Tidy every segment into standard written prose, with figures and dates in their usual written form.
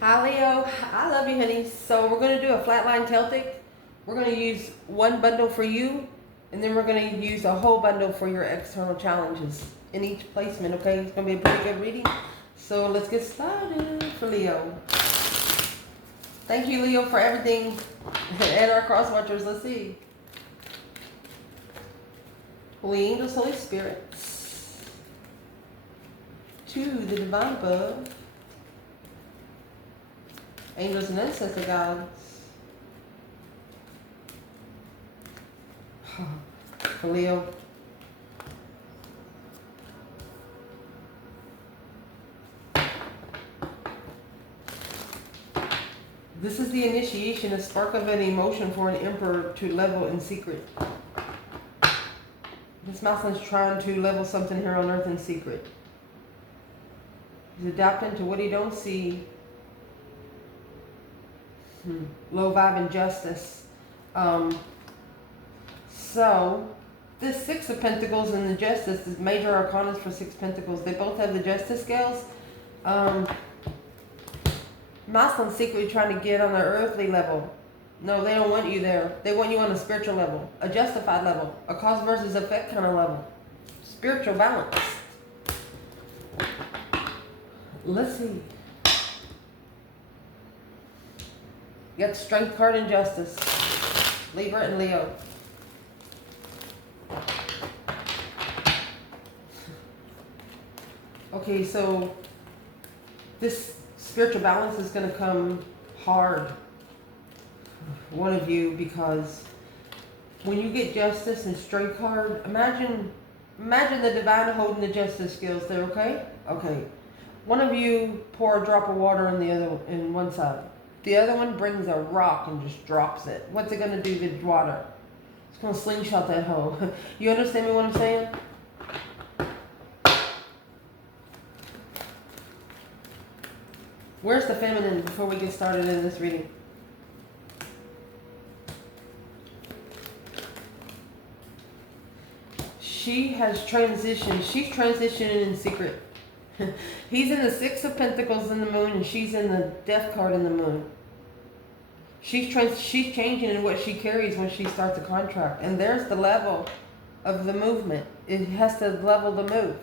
Hi Leo, I love you honey. So we're going to do a flatline Celtic. We're going to use one bundle for you, and then we're going to use a whole bundle for your external challenges in each placement, okay? It's going to be a pretty good reading. So let's get started for Leo. Thank you Leo for everything and our cross watchers. Let's see. Holy angels, Holy spirits, to the divine above, angels and ancestor gods, for Leo. This is the initiation, a spark of an emotion for an emperor to level in secret. This masculine is trying to level something here on earth in secret. He's adapting to what he don't see. Low vibe injustice. So this Six of Pentacles and the Justice is major arcanas for Six Pentacles. They both have the Justice scales. Masculine secretly trying to get on the earthly level. No, they don't want you there. They want you on a spiritual level, a justified level, a cause versus effect kind of level. Spiritual balance. Let's see. You got Strength card and Justice. Libra and Leo. Okay, so this spiritual balance is going to come hard. One of you, because when you get Justice and Strength card, imagine the divine holding the Justice skills there, okay? Okay. One of you pour a drop of water in one side. The other one brings a rock and just drops it. What's it going to do to the water? It's going to slingshot that hoe. You understand me what I'm saying? Where's the feminine before we get started in this reading? She has transitioned. She's transitioning in secret. He's in the Six of Pentacles in the moon, and she's in the Death card in the moon. She's changing in what she carries when she starts a contract. And there's the level of the movement. It has to level the move.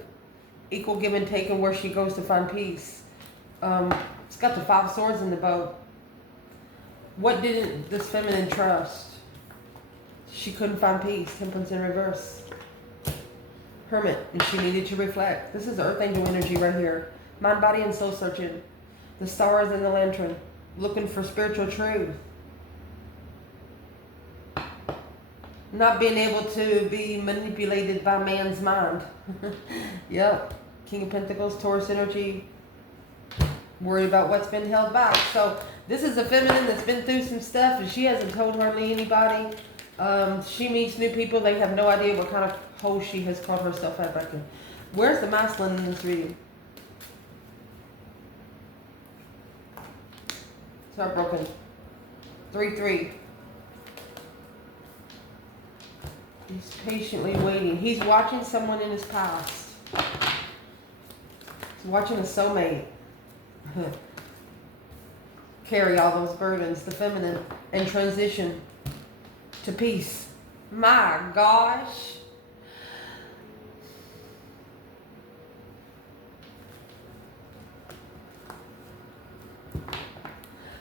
Equal give and take, and where she goes to find peace. It's got the Five Swords in the bow. What didn't this feminine trust? She couldn't find peace. Temperance in reverse. Hermit, and she needed to reflect. This is Earth Angel energy right here. Mind, body, and soul searching. The stars and the lantern. Looking for spiritual truth. Not being able to be manipulated by man's mind. Yep. King of Pentacles, Taurus energy. Worried about what's been held back. So this is a feminine that's been through some stuff, and she hasn't told hardly anybody. She meets new people. They have no idea what kind of hole she has caught herself out back in. Where's the masculine in this reading? It's heartbroken. 3-3. He's patiently waiting. He's watching someone in his past. He's watching a soulmate carry all those burdens, the feminine, and transition to peace. My gosh.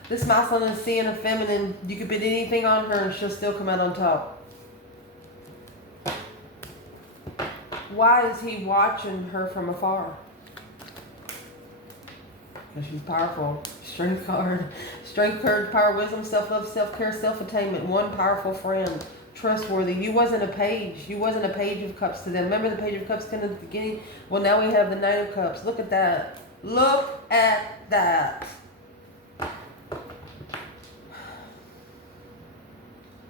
This masculine is seeing a feminine. You could put anything on her and she'll still come out on top. Why is he watching her from afar? Because she's powerful. Strength card. Strength card, power, wisdom, self-love, self-care, self-attainment. One powerful friend. Trustworthy. You wasn't a page. You wasn't a page of cups to them. Remember the page of cups kind of at the beginning? Well, now we have the Nine of Cups. Look at that. Look at that.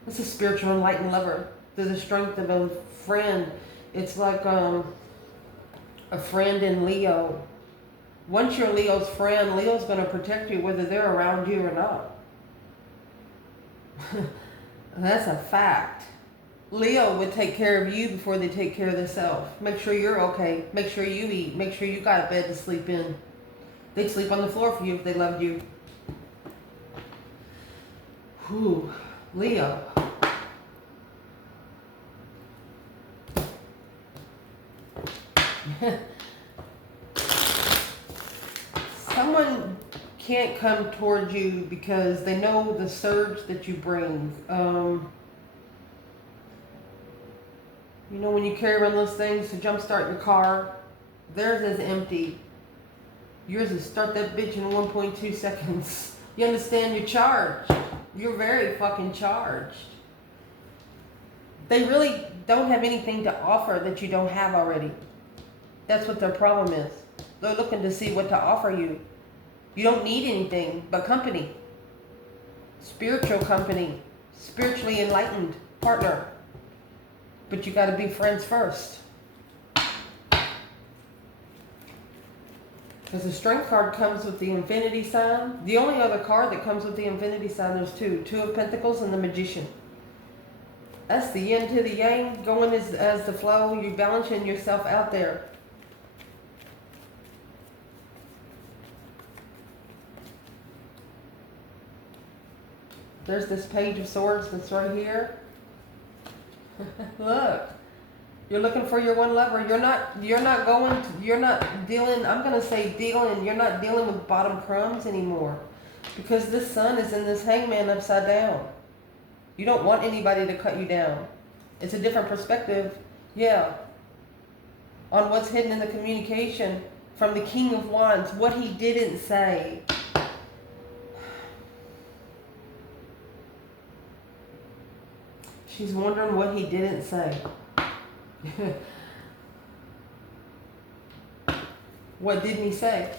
It's a spiritual enlightened lover. Through the strength of a friend. It's like a friend in Leo. Once you're Leo's friend, Leo's going to protect you whether they're around you or not. That's a fact. Leo would take care of you before they take care of themselves. Make sure you're okay. Make sure you eat. Make sure you got a bed to sleep in. They'd sleep on the floor for you if they loved you. Ooh, Leo. Someone can't come towards you because they know the surge that you bring. You know, when you carry around those things to jumpstart your car, theirs is empty. Yours is start that bitch in 1.2 seconds. You understand? You're charged. You're very fucking charged. They really don't have anything to offer that you don't have already. That's what their problem is. They're looking to see what to offer you. You don't need anything but company. Spiritual company. Spiritually enlightened partner. But you got to be friends first. Because the Strength card comes with the Infinity sign. The only other card that comes with the Infinity sign, there's two. Two of Pentacles and the Magician. That's the yin to the yang, going as the flow. You're balancing yourself out there. There's this Page of Swords that's right here. Look. You're looking for your one lover. You're not dealing, I'm going to say dealing, you're not dealing with bottom crumbs anymore. Because this sun is in this hangman upside down. You don't want anybody to cut you down. It's a different perspective, yeah, on what's hidden in the communication from the King of Wands, what he didn't say. She's wondering what he didn't say. What didn't he say?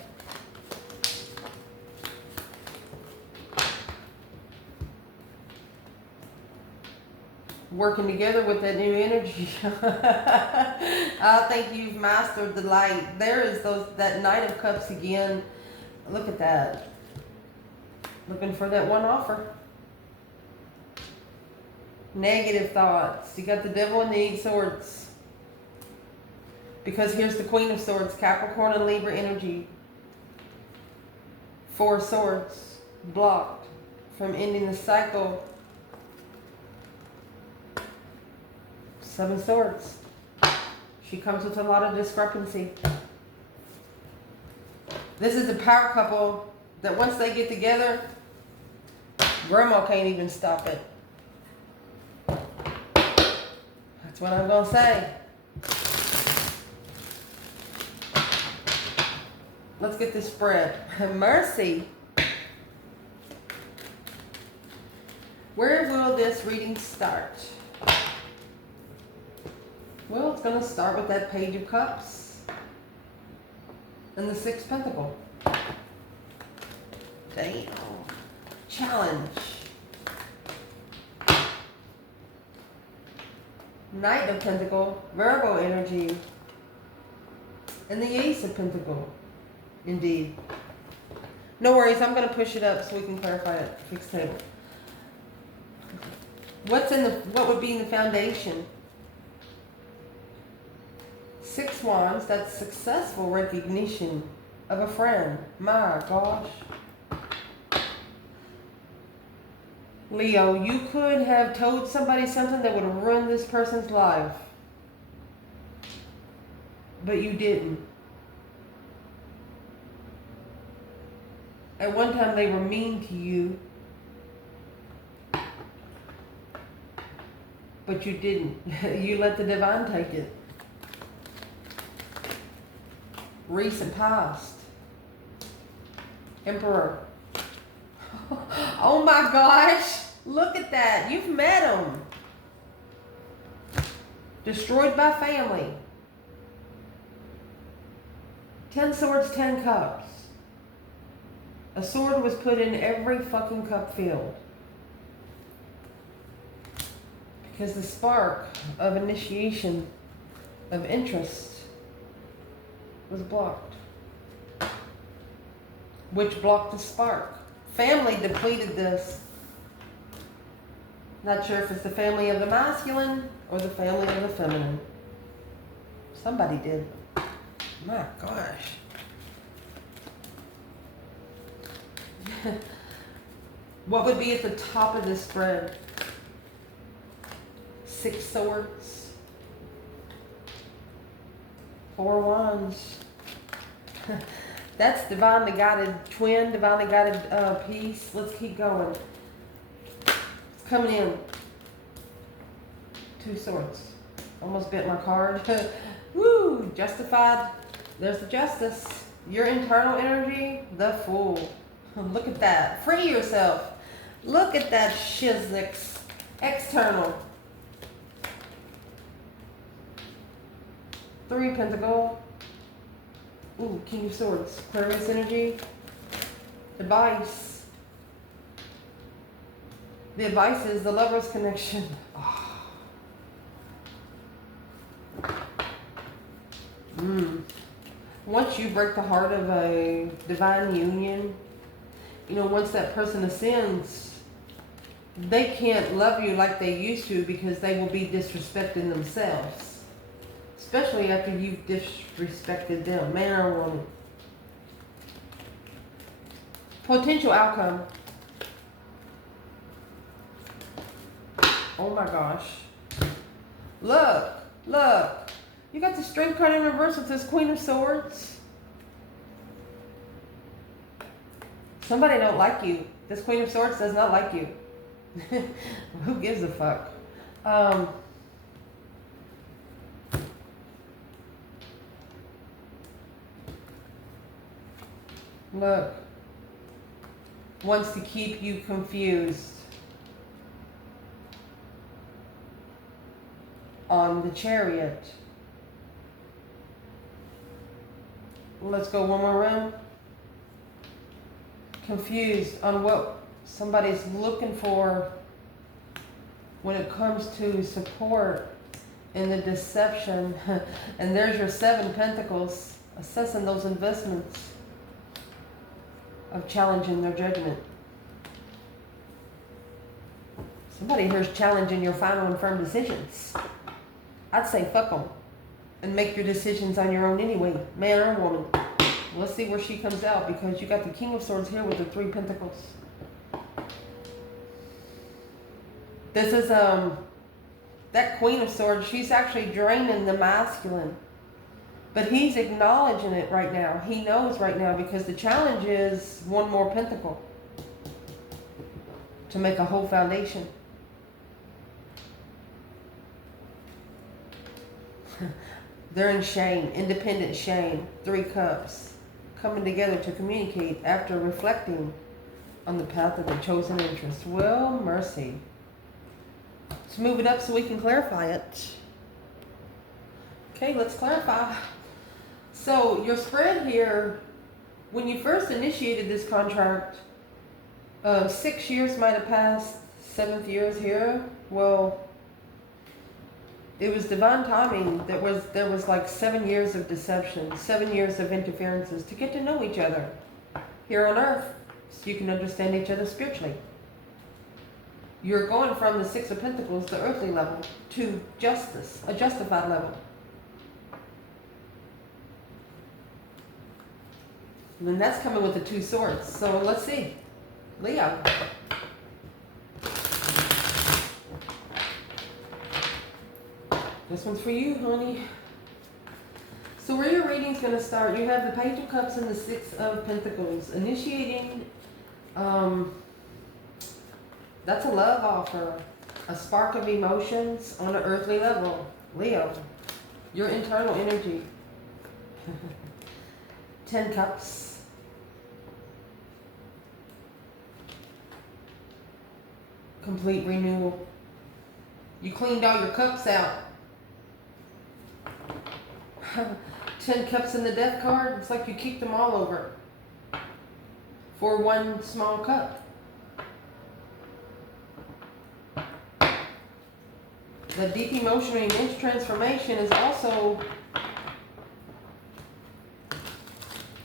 Working together with that new energy. I think you've mastered the light. There is that Knight of Cups again. Look at that. Looking for that one offer. Negative thoughts. You got the Devil and the 8 Swords. Because here's the Queen of Swords, Capricorn and Libra energy. 4 Swords, blocked from ending the cycle. 7 Swords. She comes with a lot of discrepancy. This is a power couple that once they get together, grandma can't even stop it. That's what I'm going to say. Let's get this spread. Mercy. Where will this reading start? Well, it's going to start with that Page of Cups and the 6 Pentacle. Damn. Challenge. Knight of Pentacle, Virgo energy, and the Ace of Pentacle. Indeed. No worries, I'm going to push it up so we can clarify it. Fixed table. What would be in the foundation? 6 Wands, that's successful recognition of a friend. My gosh. Leo, you could have told somebody something that would have ruined this person's life. But you didn't. At one time they were mean to you. But you didn't. You let the divine take it. Recent past. Emperor. Oh my gosh. Look at that. You've met him. Destroyed by family. 10 Swords, 10 Cups. A sword was put in every fucking cup filled. Because the spark of initiation, of interest, was blocked. Which blocked the spark. Family depleted this. Not sure if it's the family of the masculine or the family of the feminine. Somebody did. My gosh. What would be at the top of this spread? 6 swords. 4 wands. That's divinely guided twin, divinely guided piece. Let's keep going. It's coming in. 2 swords. Almost bit my card. Woo! Justified. There's the justice. Your internal energy, the Fool. Look at that. Free yourself. Look at that shiznix. External. 3 Pentacle. Ooh, King of Swords. Aquarius energy. Advice. The advice is the Lover's connection. Oh. Once you break the heart of a divine union, you know, once that person ascends, they can't love you like they used to because they will be disrespecting themselves. Especially after you've disrespected them, man or woman. Potential outcome. Oh my gosh. Look, look. You got the Strength card in reverse with this Queen of Swords. Somebody don't like you. This Queen of Swords does not like you. Who gives a fuck? Look. Wants to keep you confused. On the Chariot. Let's go one more round. Confused on what somebody's looking for when it comes to support in the deception. And there's your 7 Pentacles, assessing those investments of challenging their judgment. Somebody here's challenging your final and firm decisions. I'd say fuck them and make your decisions on your own anyway, man or woman. Let's see where she comes out, because you got the King of Swords here with the 3 Pentacles. This is that Queen of Swords. She's actually draining the masculine, but he's acknowledging it right now. He knows right now, because the challenge is 1 more Pentacle to make a whole foundation. They're in shame, independent shame. 3 Cups, coming together to communicate after reflecting on the path of the chosen interest. Well, mercy. Let's move it up so we can clarify it. Okay, let's clarify. So your spread here, when you first initiated this contract, 6 years might have passed, 7th year is here. Well, it was divine timing. There was like 7 years of deception, 7 years of interferences to get to know each other here on earth, so you can understand each other spiritually. You're going from the 6 of Pentacles, the earthly level, to justice, a justified level. And then that's coming with the 2 swords. So let's see. Leo. This one's for you, honey. So where your reading's going to start, you have the Page of Cups and the 6 of Pentacles. Initiating, that's a love offer. A spark of emotions on an earthly level. Leo, your internal energy. 10 Cups. Complete renewal. You cleaned all your cups out. 10 Cups in the Death card. It's like you kicked them all over for 1 small cup. The deep emotional and immense transformation is also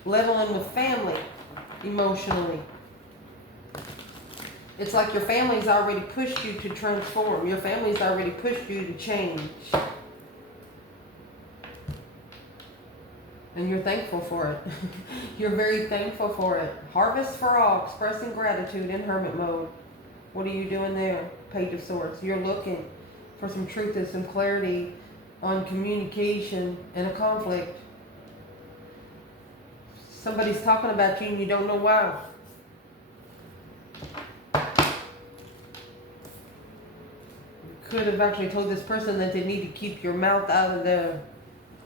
leveling with family emotionally. It's like your family's already pushed you to transform. Your family's already pushed you to change. And you're thankful for it. You're very thankful for it. Harvest for all, expressing gratitude in hermit mode. What are you doing there? Page of Swords. You're looking for some truth and some clarity on communication and a conflict. Somebody's talking about you and you don't know why. You could have actually told this person that they need to keep your mouth out of their...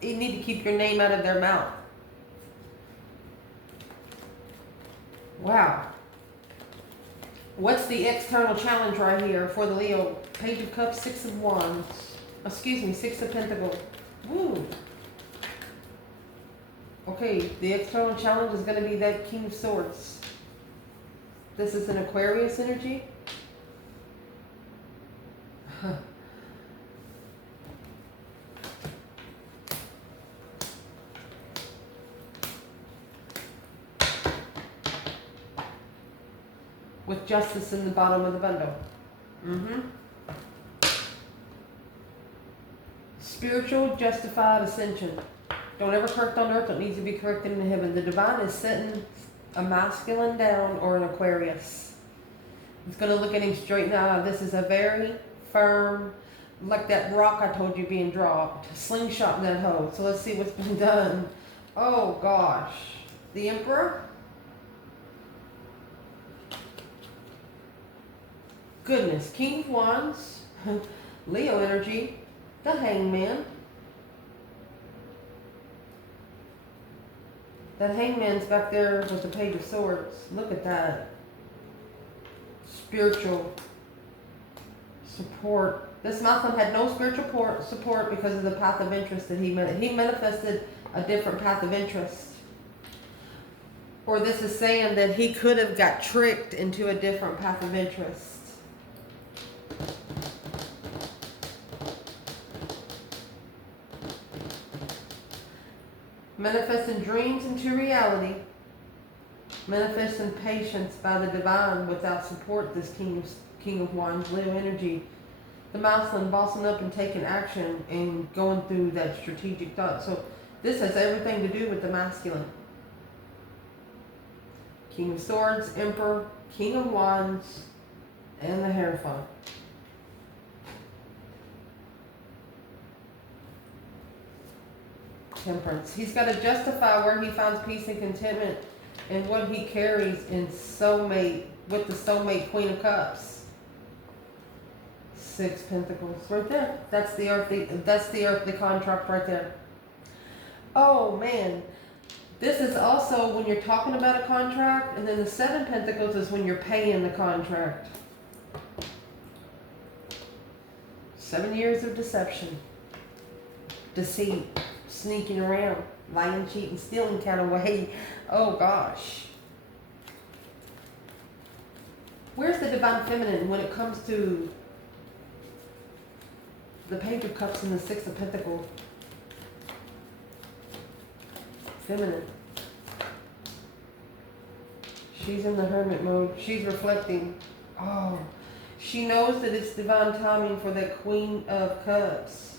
You need to keep your name out of their mouth. Wow. What's the external challenge right here for the Leo? Page of Cups, Six of Wands. Excuse me, Six of Pentacles. Woo. Okay, the external challenge is going to be that King of Swords. This is an Aquarius energy. With Justice in the bottom of the bundle. Spiritual justified ascension. Don't ever correct on earth, it needs to be corrected in heaven. The divine is setting a masculine down or an Aquarius. It's going to look at him straight in the eye. This is a very firm, like that rock I told you being dropped. Slingshot in that hole. So let's see what's been done. Oh gosh. The Emperor. Goodness. King of Wands. Leo energy. The Hangman. That Hangman's back there with the Page of Swords. Look at that. Spiritual support. This Muslim had no spiritual support because of the path of interest that he manifested a different path of interest. Or this is saying that he could have got tricked into a different path of interest. Manifesting dreams into reality. Manifesting patience by the divine without support. This King of Wands, Leo energy. The masculine bossing up and taking action and going through that strategic thought. So this has everything to do with the masculine. King of Swords, Emperor, King of Wands, and the Hierophant. Temperance. He's got to justify where he finds peace and contentment and what he carries in soulmate, with the soulmate Queen of Cups. Six Pentacles right there. That's the earthly contract right there. Oh man. This is also when you're talking about a contract, and then the Seven Pentacles is when you're paying the contract. 7 years of deception. Deceit. Sneaking around, lying, cheating, stealing kind of way. Oh gosh. Where's the divine feminine when it comes to the Page of Cups and the Six of Pentacles? Feminine. She's in the hermit mode. She's reflecting. Oh, she knows that it's divine timing for that Queen of Cups.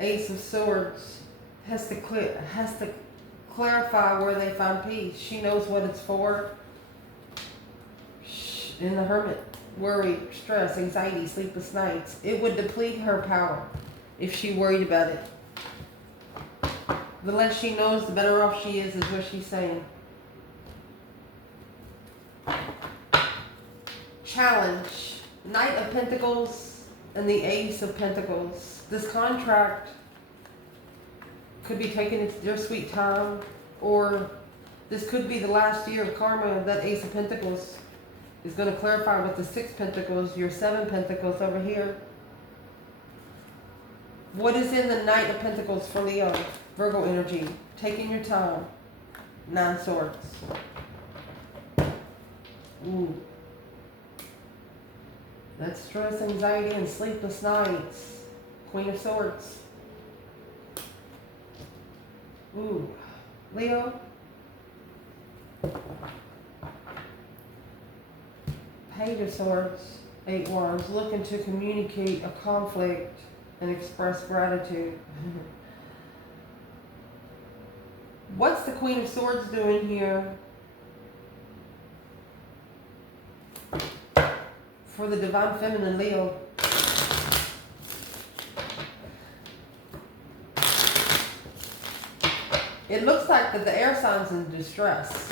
Ace of Swords has to clarify where they find peace. She knows what it's for. In the Hermit, worry, stress, anxiety, sleepless nights. It would deplete her power if she worried about it. The less she knows, the better off she is what she's saying. Challenge. Knight of Pentacles and the Ace of Pentacles. This contract could be taking their sweet time, or this could be the last year of karma. That Ace of Pentacles is going to clarify with the Six Pentacles, your Seven Pentacles over here. What is in the Knight of Pentacles for Leo? Virgo energy. Taking your time. Nine Swords. Ooh. That's stress, anxiety, and sleepless nights. Queen of Swords. Ooh. Leo. Page of Swords. Eight Wands. Looking to communicate a conflict and express gratitude. Queen of Swords doing here for the Divine Feminine Leo? It looks like that the air sign's in distress.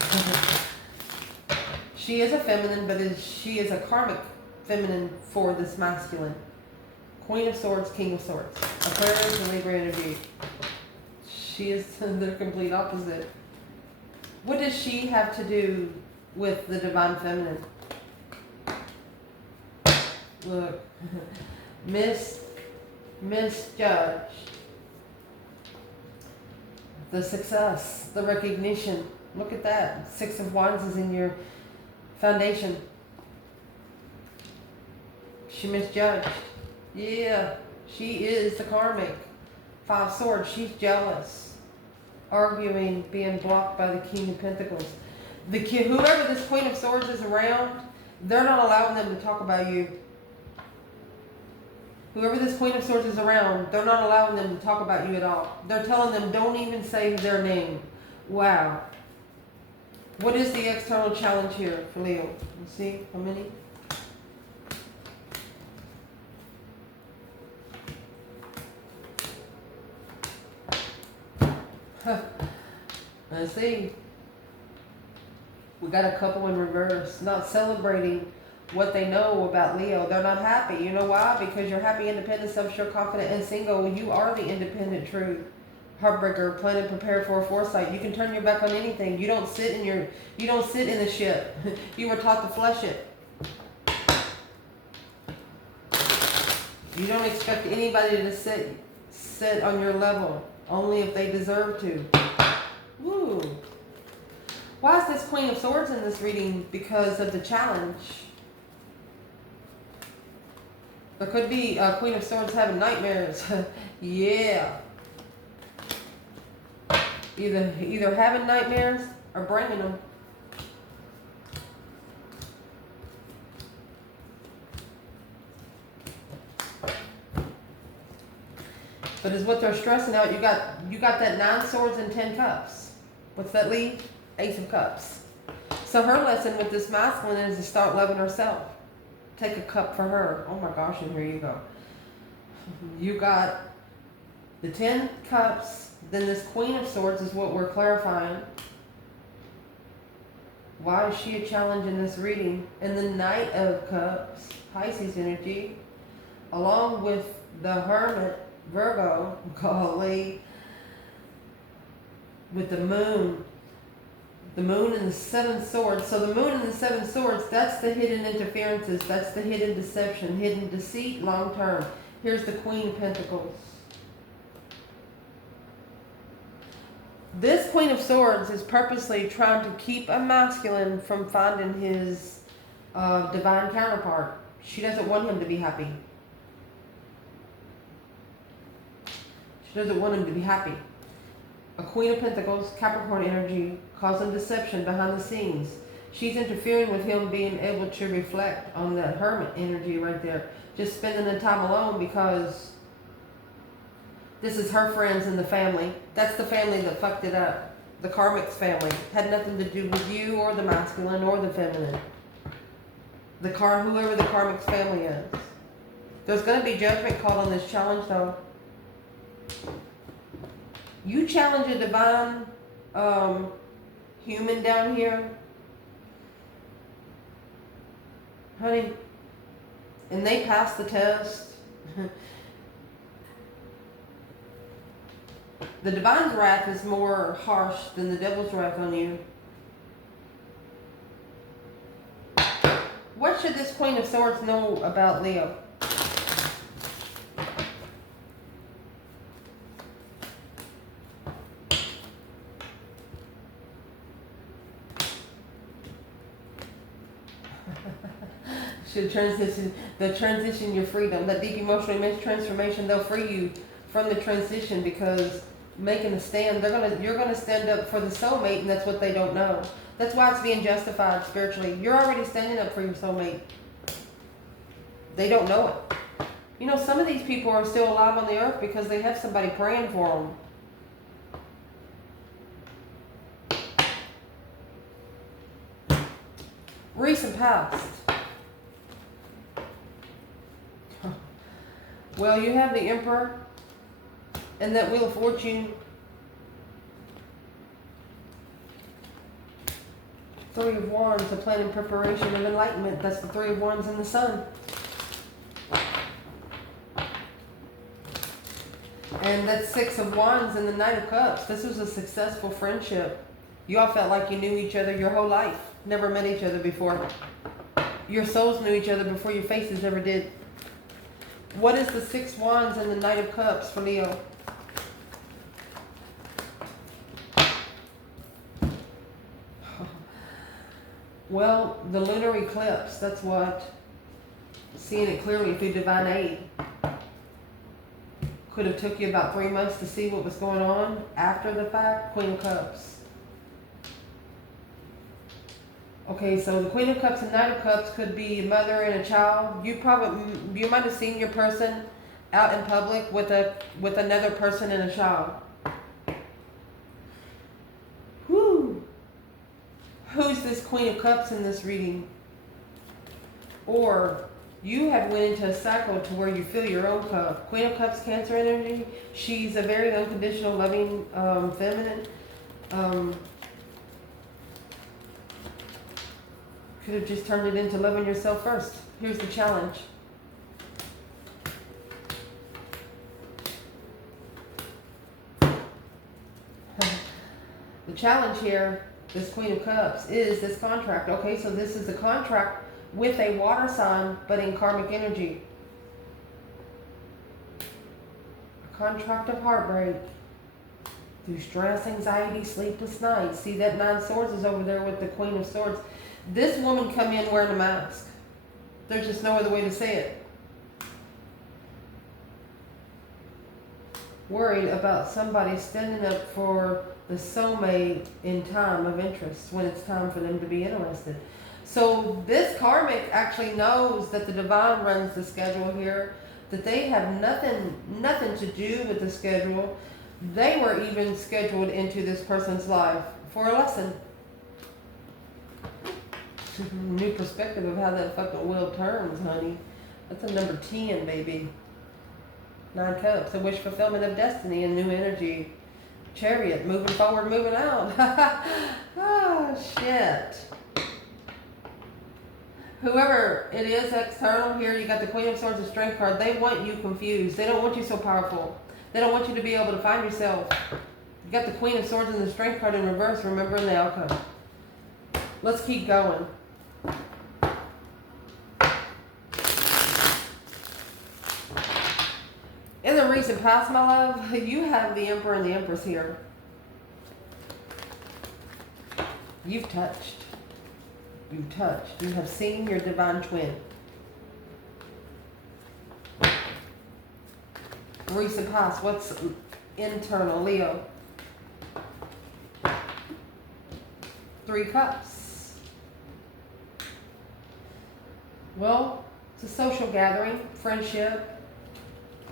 She is a feminine, but she is a karmic feminine for this masculine. Queen of Swords, King of Swords. Aquarius and Libra energy. She is the complete opposite. What does she have to do with the Divine Feminine? Look. Misjudged. The success, the recognition. Look at that. Six of Wands is in your foundation. She misjudged. Yeah, she is the karmic. Five Swords, she's jealous. Arguing, being blocked by the King of Pentacles. Whoever this Queen of Swords is around, they're not allowing them to talk about you. Whoever this Queen of Swords is around, they're not allowing them to talk about you at all. They're telling them, don't even say their name. Wow. What is the external challenge here for Leo? Let's see, how many? Let's see. We got a couple in reverse. Not celebrating what they know about Leo. They're not happy. You know why? Because you're happy, independent, self-sure, confident, and single. You are the independent truth. Heartbreaker, plan and prepare for a foresight. You can turn your back on anything. You don't sit in the ship. You were taught to flush it. You don't expect anybody to sit on your level, only if they deserve to. Woo. Why is this Queen of Swords in this reading? Because of the challenge. There could be a Queen of Swords having nightmares. Yeah. Either having nightmares or bringing them. But is what they're stressing out. You got that 9 Swords and 10 Cups. What's that leave? Ace of Cups. So her lesson with this masculine is to start loving herself. Take a cup for her. Oh my gosh, and here you go. You got the 10 Cups. Then this Queen of Swords is what we're clarifying. Why is she a challenge in this reading? And the Knight of Cups, Pisces energy, along with the Hermit, Virgo, golly, with the Moon. The Moon and the 7 Swords. So the Moon and the 7 Swords, that's the hidden interferences. That's the hidden deception, hidden deceit, long term. Here's the Queen of Pentacles. This Queen of Swords is purposely trying to keep a masculine from finding his divine counterpart. She doesn't want him to be happy. She doesn't want him to be happy. A Queen of Pentacles, Capricorn energy, causing deception behind the scenes. She's interfering with him being able to reflect on that Hermit energy right there. Just spending the time alone because this is her friends and the family. That's the family that fucked it up. The Karmic's family. Had nothing to do with you or the masculine or the feminine. Whoever the Karmic's family is. There's going to be judgment called on this challenge though. You challenge a divine human down here, honey, and they pass the test. The divine's wrath is more harsh than the devil's wrath on you. What should this Queen of Swords know about Leo? Should transition your freedom. That deep emotional immense transformation, they'll free you from the transition because making a stand, you're gonna stand up for the soulmate, and that's what they don't know. That's why it's being justified spiritually. You're already standing up for your soulmate. They don't know it. You know, some of these people are still alive on the earth because they have somebody praying for them. Recent past. Well, you have the Emperor and that Wheel of Fortune. Three of Wands, the plan and preparation of enlightenment. That's the Three of Wands and the Sun. And that's Six of Wands and the Knight of Cups. This was a successful friendship. You all felt like you knew each other your whole life. Never met each other before. Your souls knew each other before your faces ever did. What is the Six Wands and the Knight of Cups for Leo? Well, the lunar eclipse, that's what. Seeing it clearly through divine aid. Could have took you about 3 months to see what was going on after the fact. Queen of Cups. Okay, so the Queen of Cups and Knight of Cups could be a mother and a child. You might have seen your person out in public with another person and a child. Whoo! Who's this Queen of Cups in this reading? Or you have went into a cycle to where you fill your own cup. Queen of Cups, Cancer energy. She's a very unconditional, loving, feminine. Could have just turned it into loving yourself first. Here's the challenge. The challenge here, this Queen of Cups, is this contract. Okay, so this is a contract with a water sign, but in karmic energy. A contract of heartbreak. Through stress, anxiety, sleepless nights. See that Nine of Swords is over there with the Queen of Swords. This woman come in wearing a mask. There's just no other way to say it. Worried about somebody standing up for the soulmate in time of interest, when it's time for them to be interested. So this karmic actually knows that the divine runs the schedule here, that they have nothing to do with the schedule. They were even scheduled into this person's life for a lesson. New perspective of how that fucking wheel turns, honey. That's a number 10, baby. 9 Cups, a wish fulfillment of destiny and new energy. Chariot, moving forward, moving out. Oh, shit. Whoever it is external here, you got the Queen of Swords and Strength card. They want you confused. They don't want you so powerful. They don't want you to be able to find yourself. You got the Queen of Swords and the Strength card in reverse, remembering the outcome. Let's keep going. In the recent past, my love, you have the Emperor and the Empress here. You've touched. You've touched. You have seen your divine twin. Recent past, what's internal, Leo? 3 Cups. Well, it's a social gathering, friendship,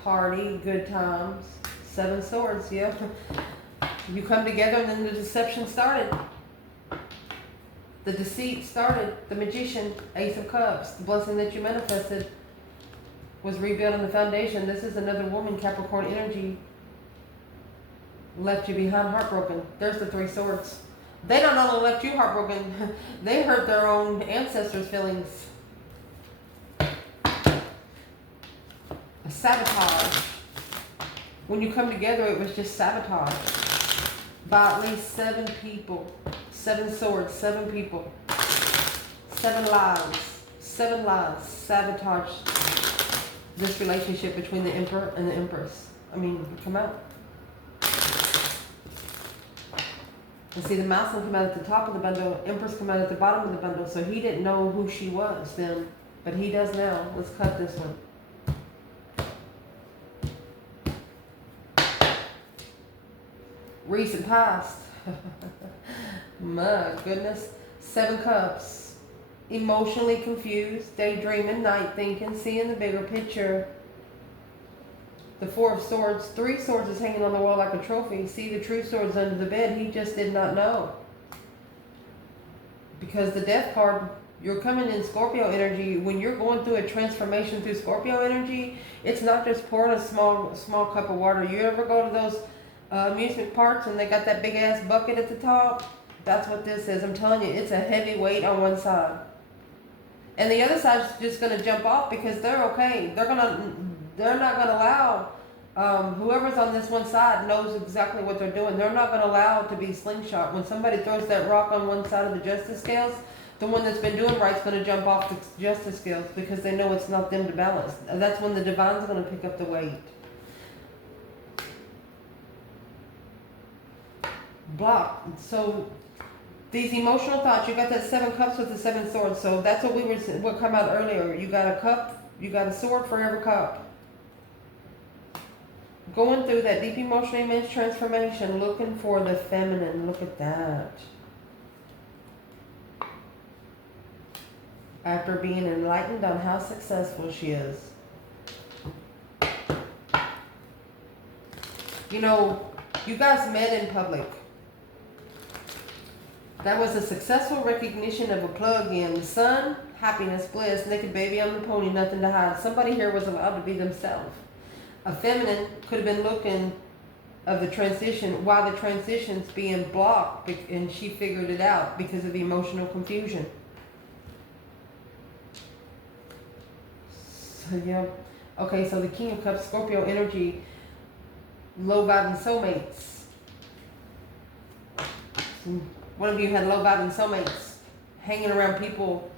party, good times. 7 Swords, yeah. You come together and then the deception started. The deceit started. The Magician, Ace of Cups, the blessing that you manifested was rebuilding the foundation. This is another woman, Capricorn energy. Left you behind heartbroken. There's the 3 Swords. They not only left you heartbroken, they hurt their own ancestors' feelings. A sabotage. When you come together, it was just sabotage. By at least 7 people. 7 Swords, 7 people. 7 lies. 7 lies sabotaged this relationship between the Emperor and the Empress. I mean, come out. And see, the Mousman come out at the top of the bundle, Empress come out at the bottom of the bundle, so he didn't know who she was then, but he does now. Let's cut this one. Recent past. My goodness. 7 Cups. Emotionally confused, daydreaming, night thinking, seeing the bigger picture. The 4 of Swords. 3 Swords is hanging on the wall like a trophy. See the true swords under the bed. He just did not know. Because the Death card you're coming in Scorpio energy. When you're going through a transformation through Scorpio energy, it's not just pouring a small cup of water. You ever go to those amusement parks and they got that big ass bucket at the top? That's what this is. I'm telling you, it's a heavy weight on one side. And the other side's just going to jump off because they're okay. They're not going to allow, whoever's on this one side knows exactly what they're doing. They're not going to allow it to be slingshot. When somebody throws that rock on one side of the justice scales, the one that's been doing right's going to jump off the justice scales because they know it's not them to balance. That's when the divine's going to pick up the weight. Block. So these emotional thoughts, you got that 7 cups with the 7 swords. So that's what come out earlier. You got a cup, you got a sword for every cup. Going through that deep emotional image transformation, looking for the feminine. Look at that. After being enlightened on how successful she is. You know, you guys met in public. That was a successful recognition of a plug-in. Sun, happiness, bliss, naked baby on the pony, nothing to hide. Somebody here was allowed to be themselves. A feminine could have been looking of the transition, why the transition's being blocked, and she figured it out because of the emotional confusion. So, yeah. Okay, so the King of Cups, Scorpio energy, low vibing soulmates. One of you had low vibing soulmates, hanging around people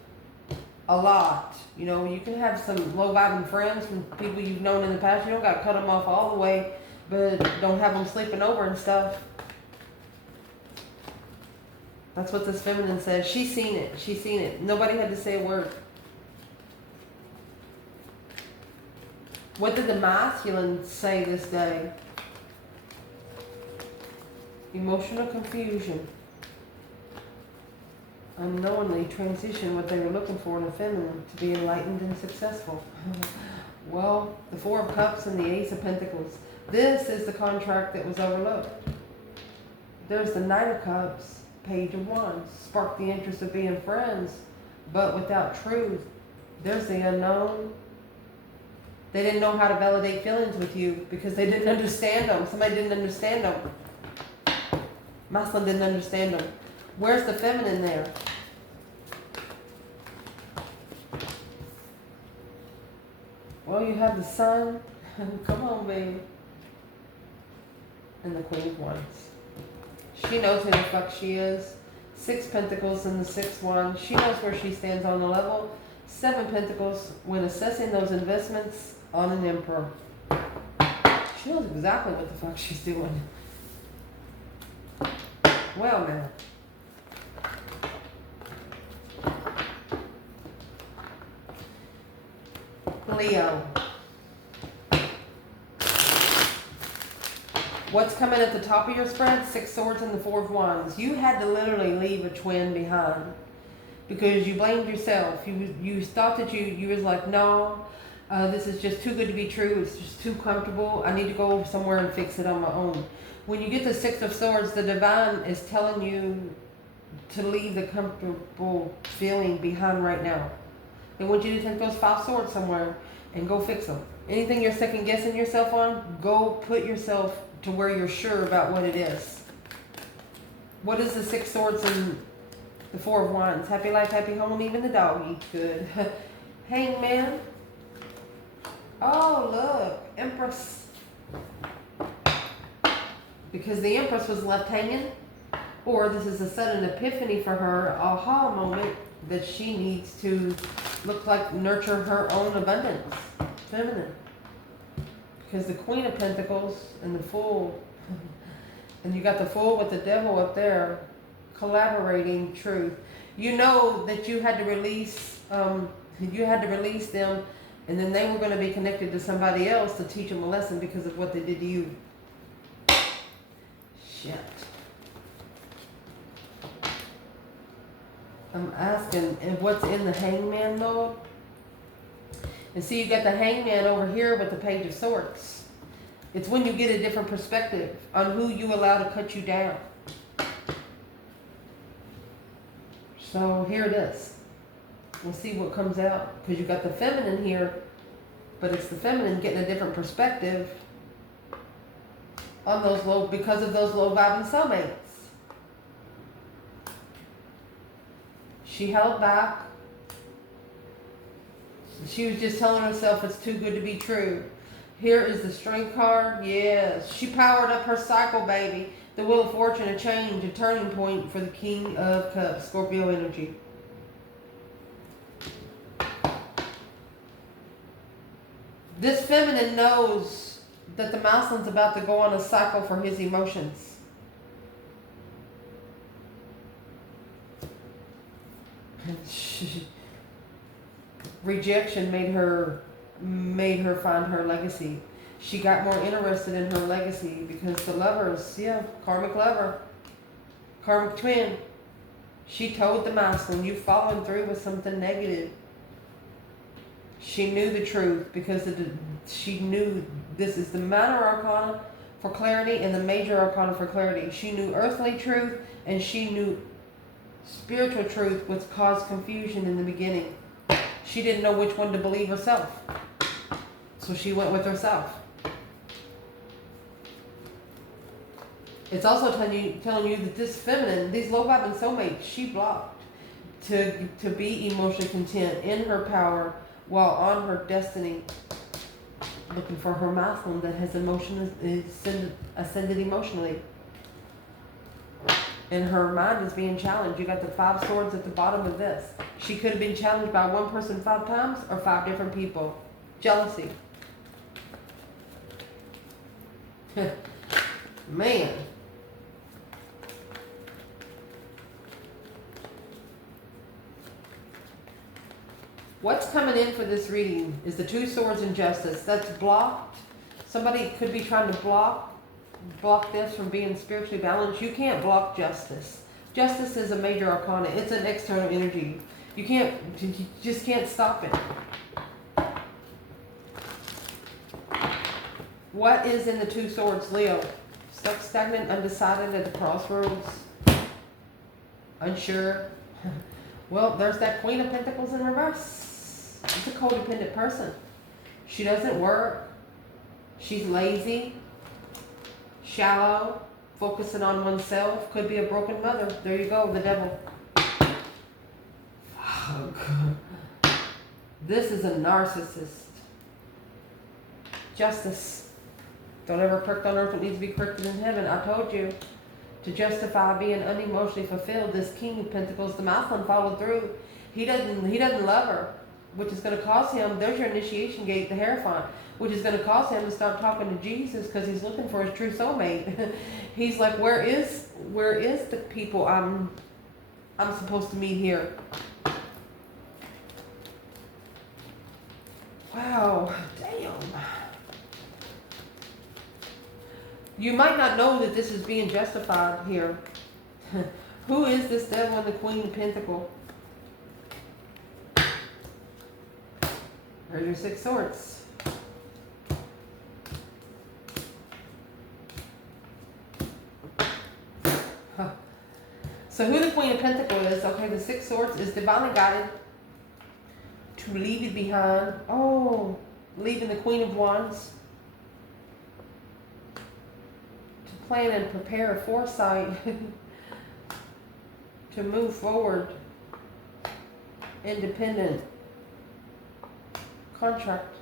a lot. You know, you can have some low vibing friends from people you've known in the past. You don't got to cut them off all the way, but don't have them sleeping over and stuff. That's what this feminine says. She's seen it. She's seen it. Nobody had to say a word. What did the masculine say this day? Emotional confusion. Unknowingly transition what they were looking for in a feminine to be enlightened and successful. Well, the 4 of Cups and the Ace of Pentacles. This is the contract that was overlooked. There's the Knight of Cups, Page of Wands. Spark the interest of being friends, but without truth. There's the unknown. They didn't know how to validate feelings with you because they didn't understand them. Somebody didn't understand them. Masculine didn't understand them. Where's the feminine there? Well, you have the Sun. Come on, baby. And the Queen of Wands. She knows who the fuck she is. 6 Pentacles and the 6 Wands. She knows where she stands on the level. 7 Pentacles when assessing those investments on an Emperor. She knows exactly what the fuck she's doing. Well, now. Leo. What's coming at the top of your spread? 6 Swords and the 4 of Wands. You had to literally leave a twin behind because you blamed yourself. You thought that you was like, no, this is just too good to be true. It's just too comfortable. I need to go somewhere and fix it on my own. When you get the 6 of Swords, the divine is telling you to leave the comfortable feeling behind right now. They want you to take those 5 swords somewhere and go fix them. Anything you're second guessing yourself on, go put yourself to where you're sure about what it is. What is the 6 swords and the 4 of Wands? Happy life, happy home, even the dog eats good. Hangman. Oh, look. Empress. Because the Empress was left hanging. Or this is a sudden epiphany for her, aha moment, that she needs to look like nurture her own abundance. Feminine. Because the Queen of Pentacles and the Fool, and you got the Fool with the Devil up there, collaborating truth. You know that you had to release them, and then they were going to be connected to somebody else to teach them a lesson because of what they did to you. Shit. I'm asking, and what's in the Hangman though? And see, you got the Hangman over here with the Page of Swords. It's when you get a different perspective on who you allow to cut you down. So here it is. We'll see what comes out. Because you got the feminine here. But it's the feminine getting a different perspective on those low, because of those low vibing soulmates. She held back. She was just telling herself it's too good to be true. Here is the Strength card. Yes. She powered up her cycle, baby. The Wheel of Fortune, a change, a turning point for the King of Cups, Scorpio energy. This feminine knows that the masculine's about to go on a cycle for his emotions. Rejection made her find her legacy. She got more interested in her legacy because the lovers, yeah, karmic lover, karmic twin. She told the masculine, you've fallen through with something negative. She knew the truth because she knew this is the minor arcana for clarity and the major arcana for clarity. She knew earthly truth and she knew spiritual truth, which caused confusion in the beginning. She didn't know which one to believe herself. So she went with herself. It's also telling you that this feminine, these low vibing soulmates, she blocked to be emotionally content in her power while on her destiny, looking for her masculine that has ascended emotionally. And her mind is being challenged. You got the 5 swords at the bottom of this. She could have been challenged by one person 5 times or 5 different people. Jealousy. Man. What's coming in for this reading is the 2 swords and justice. That's blocked. Somebody could be trying to block this from being spiritually balanced. You can't block justice. Justice is a major arcana. It's an external energy. You just can't stop it. What is in the 2 swords, Leo? Stuck, stagnant, undecided at the crossroads. Unsure. Well, there's that Queen of Pentacles in reverse. It's a codependent person. She doesn't work. She's lazy. Shallow. Focusing on oneself. Could be a broken mother. There you go, the devil. Fuck. This is a narcissist. Justice. Don't ever correct on earth what needs to be corrected in heaven. I told you. To justify being unemotionally fulfilled, this King of Pentacles, the masculine, followed through. He doesn't love her, which is going to cause him, there's your initiation gate, the Hierophant, which is going to cause him to start talking to Jesus because he's looking for his true soulmate. He's like, where is the people I'm supposed to meet here? Wow, damn. You might not know that this is being justified here. Who is this devil and the Queen of Pentacles? There's your 6 swords. Huh. So who the Queen of Pentacles is, okay, the 6 swords is divinely guided to leave it behind. Oh, leaving the Queen of Wands. Plan and prepare a foresight to move forward. Independent contract.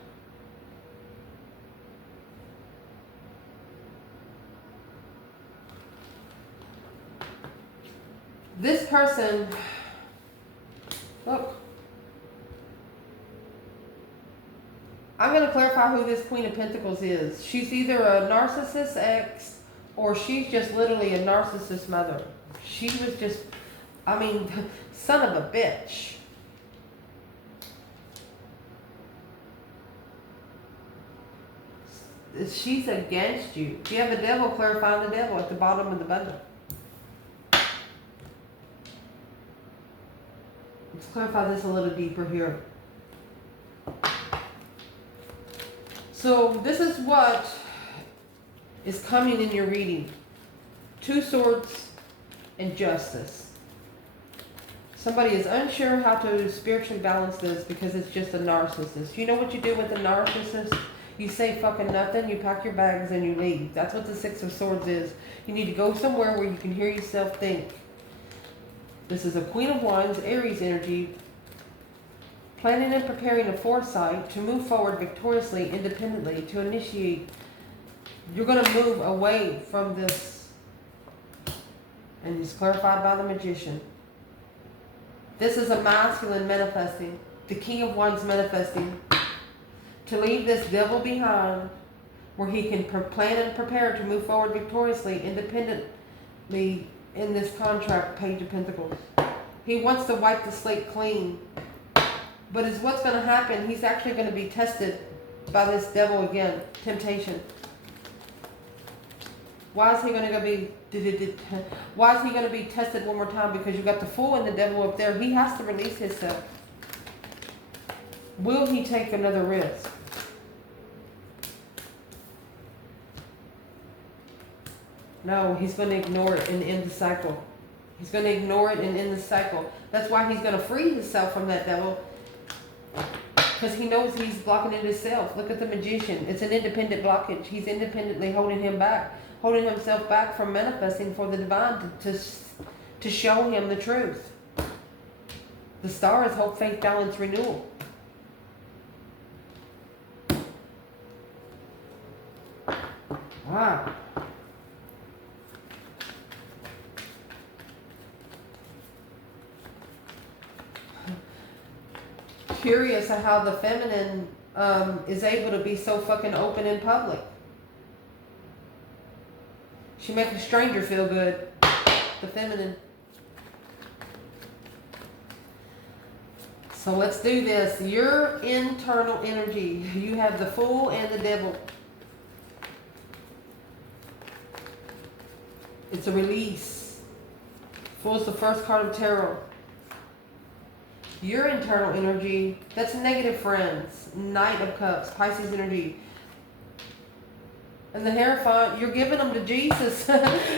This person, look, I'm going to clarify who this Queen of Pentacles is. She's either a narcissist ex, or she's just literally a narcissist mother. She was just, I mean, son of a bitch. She's against you. If you have the devil, clarify the devil at the bottom of the bundle. Let's clarify this a little deeper here. So this is what is coming in your reading. 2 swords and justice. Somebody is unsure how to spiritually balance this because it's just a narcissist. You know what you do with a narcissist? You say fucking nothing, you pack your bags and you leave. That's what the Six of Swords is. You need to go somewhere where you can hear yourself think. This is a Queen of Wands, Aries energy. Planning and preparing a foresight to move forward victoriously, independently, to initiate. You're going to move away from this. And it's clarified by the Magician. This is a masculine manifesting. The King of Wands manifesting. To leave this devil behind where he can plan and prepare to move forward victoriously, independently in this contract, Page of Pentacles. He wants to wipe the slate clean. But is what's going to happen, he's actually going to be tested by this devil again. Temptation. Why is he going to be tested one more time? Because you got the Fool and the devil up there. He has to release himself. Will he take another risk? No, he's going to ignore it and end the cycle. He's going to ignore it and end the cycle. That's why he's going to free himself from that devil. Because he knows he's blocking it himself. Look at the Magician. It's an independent blockage. He's independently holding him back. Holding himself back from manifesting for the divine to show him the truth. The Star is hope, faith, balance, renewal. Wow. Curious at how the feminine is able to be so fucking open in public. She makes a stranger feel good. The feminine. So let's do this. Your internal energy. You have the Fool and the Devil. It's a release. Fool's the first card of tarot. Your internal energy, that's negative friends. Knight of Cups, Pisces energy. And the Hierophant, you're giving them to Jesus.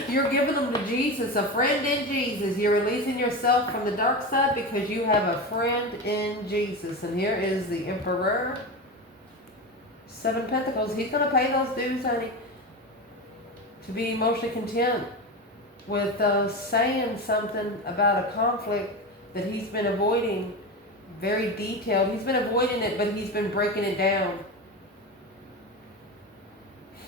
You're giving them to Jesus, a friend in Jesus. You're releasing yourself from the dark side because you have a friend in Jesus. And here is the Emperor. Seven Pentacles. He's going to pay those dues, honey. To be emotionally content with saying something about a conflict that he's been avoiding. Very detailed. He's been avoiding it, but he's been breaking it down.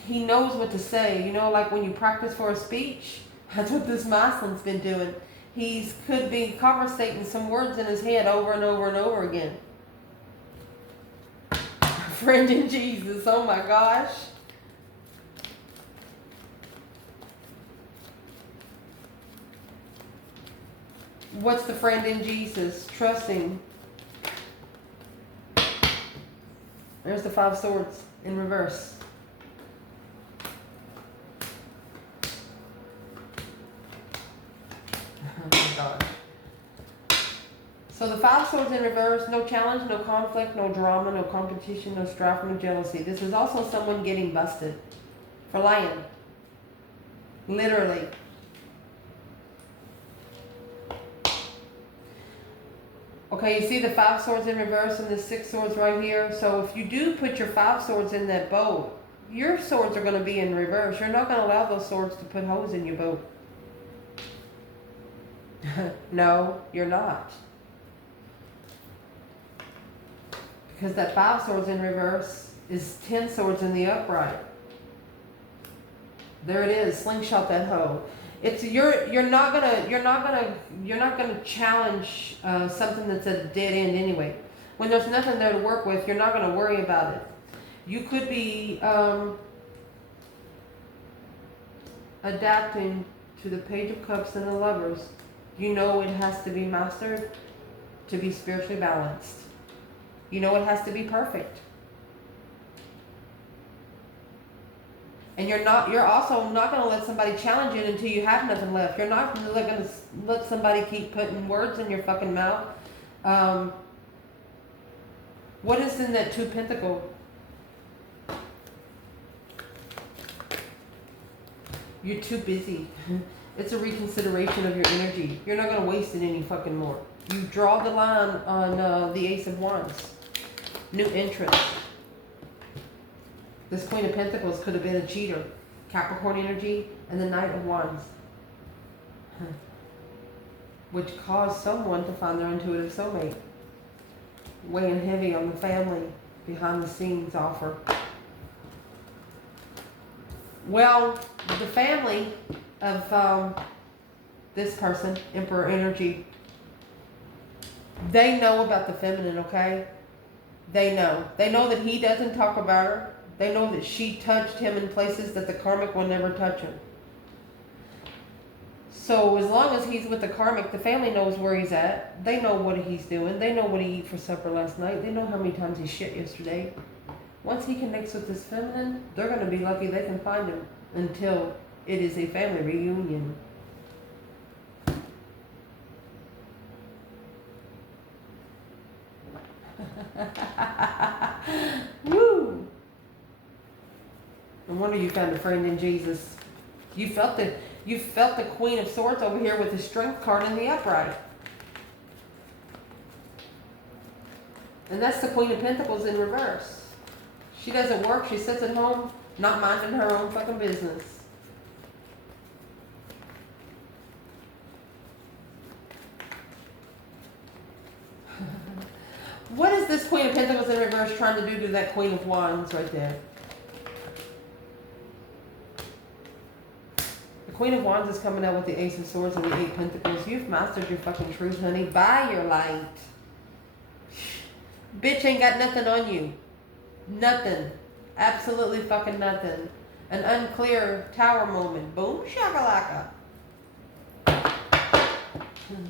He knows what to say. You know, like when you practice for a speech, that's what this Muslim's been doing. He could be conversating some words in his head over and over and over again. Friend in Jesus. Oh my gosh. What's the friend in Jesus? Trusting. There's the Five Swords in reverse. Oh my gosh. So the Five Swords in reverse, no challenge, no conflict, no drama, no competition, no strife, no jealousy. This is also someone getting busted for lying. Literally. Okay, you see the Five Swords in reverse and the Six Swords right here. So if you do put your Five Swords in that boat, your swords are going to be in reverse. You're not going to allow those swords to put holes in your boat. No, you're not. Because that Five Swords in reverse is 10 swords in the upright. There it is. Slingshot that hoe. It's you're not gonna challenge something that's at a dead end anyway. When there's nothing there to work with, you're not gonna worry about it. You could be adapting to the Page of Cups and the Lovers. You know it has to be mastered to be spiritually balanced. You know it has to be perfect. And you're also not going to let somebody challenge it until you have nothing left. You're not going to let somebody keep putting words in your fucking mouth. What is in that Two Pentacle? You're too busy. It's a reconsideration of your energy. You're not going to waste it any fucking more. You draw the line on the Ace of Wands. New interest. This Queen of Pentacles could have been a cheater. Capricorn energy and the Knight of Wands. Which caused someone to find their intuitive soulmate. Weighing heavy on the family behind the scenes offer. Well, the family of this person, Emperor energy, they know about the feminine, okay? They know. They know that he doesn't talk about her. They know that she touched him in places that the Karmic will never touch him. So as long as he's with the Karmic, the family knows where he's at. They know what he's doing. They know what he ate for supper last night. They know how many times he shit yesterday. Once he connects with this feminine, they're going to be lucky they can find him until it is a family reunion. Woo! No wonder you found a friend in Jesus. You felt the Queen of Swords over here with the Strength card in the upright. And that's the Queen of Pentacles in reverse. She doesn't work. She sits at home, not minding her own fucking business. What is this Queen of Pentacles in reverse trying to do to that Queen of Wands right there? The Queen of Wands is coming out with the Ace of Swords and the Eight Pentacles. You've mastered your fucking truth, honey. Buy your light. Bitch ain't got nothing on you. Nothing. Absolutely fucking nothing. An unclear tower moment. Boom shakalaka.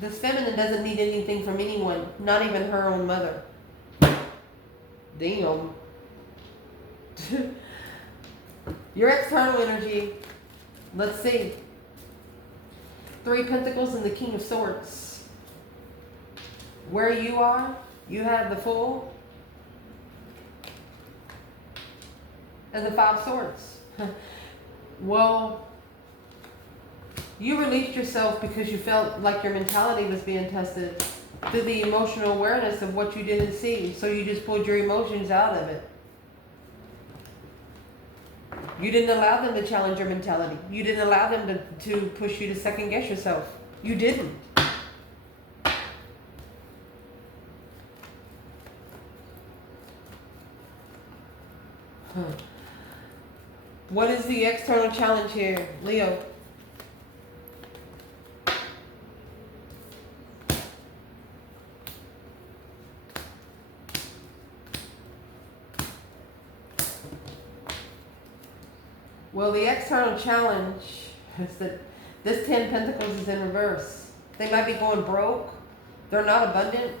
This feminine doesn't need anything from anyone. Not even her own mother. Damn. Your external energy. Let's see. Three Pentacles and the King of Swords. Where you are, you have the Fool and the Five Swords. Well, you released yourself because you felt like your mentality was being tested through the emotional awareness of what you didn't see. So you just pulled your emotions out of it. You didn't allow them to challenge your mentality. You didn't allow them to push you to second guess yourself. You didn't. What is the external challenge here, Leo? Well, the external challenge is that this 10 Pentacles is in reverse. They might be going broke. They're not abundant.